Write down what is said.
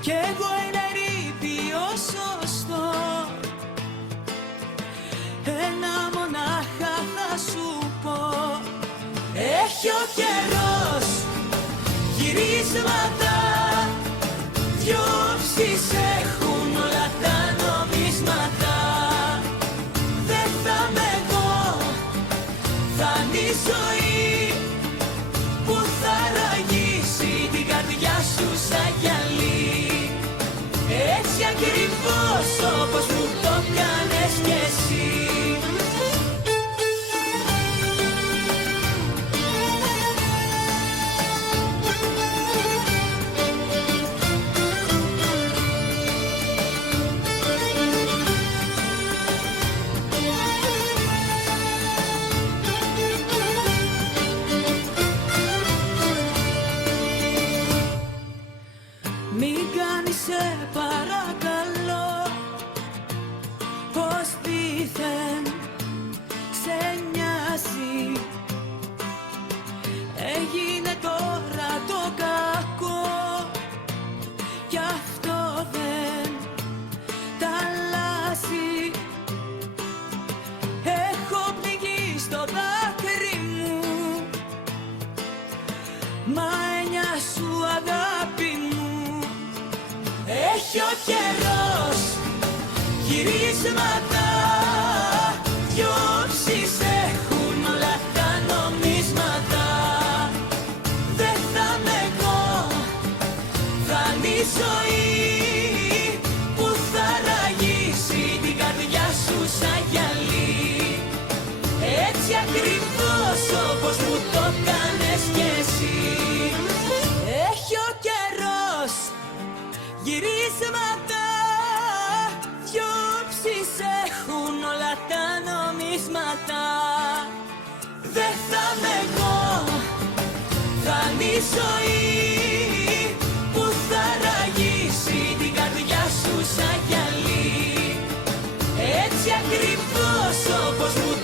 κι εγώ ένα ερείπιο σωστό. Ένα μονάχα θα σου πω. Έχει ο καιρός γυρίσματα, δυο όψεις έχουν όλα τα νομίσματα. Δεν θα είμαι εγώ, θα είναι η ζωή που θα ραγίσει την καρδιά σου σαν γυαλί. Έτσι ακριβώς όπως μου το κάνες κι εσύ. Μην κάνεις σε παρακαλώ πως δήθεν σε νοιάζει. Έγινε τώρα το κακό κι αυτό δεν τα αλλάζει. Έχω πνιγεί στο δάκρυ μου, μα έννοια σου αγάπη μου. Έχει ο καιρός γυρίσματα, δυο όψεις έχουν όλα τα νομίσματα. Δεν θα είμαι εγώ, θα είναι η ζωή που θα ραγίσει την καρδιά σου σαν γυαλί. Έτσι ακριβώς όπως μου το κάνες κι εσύ. Έχει ο καιρός γυρίσματα, δυο όψεις έχουν όλα τα νομίσματα. Δεν θα είμαι εγώ, θα είναι η ζωή που θα ραγίσει την καρδιά σου σαν γυαλί. Έτσι ακριβώς όπως μου